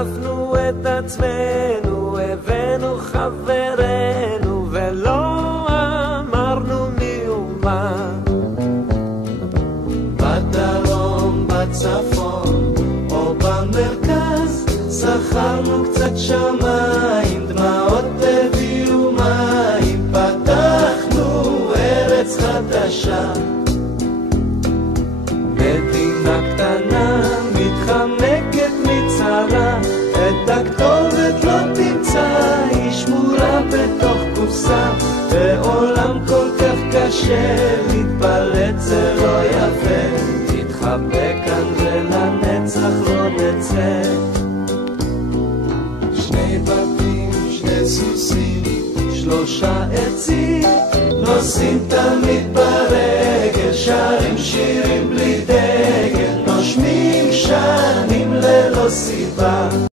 עפנו את עצמנו, הבאנו חברנו ולא אמרנו מי ומה. בדרום, בצפון או במרכז שכרנו קצת שמיים, דמעות הביאו מים, פתחנו ארץ חדשה. מדינה קטנה מתחמקת מצרה, את הכתובת לא תמצא, היא שמורה בתוך קופסה. בעולם כל כך קשה, להתפלט זה לא יפה, תתחבא כאן ולנצח לא נצא. שני בתים, שני סוסים, 3 עצים, נוסעים תמיד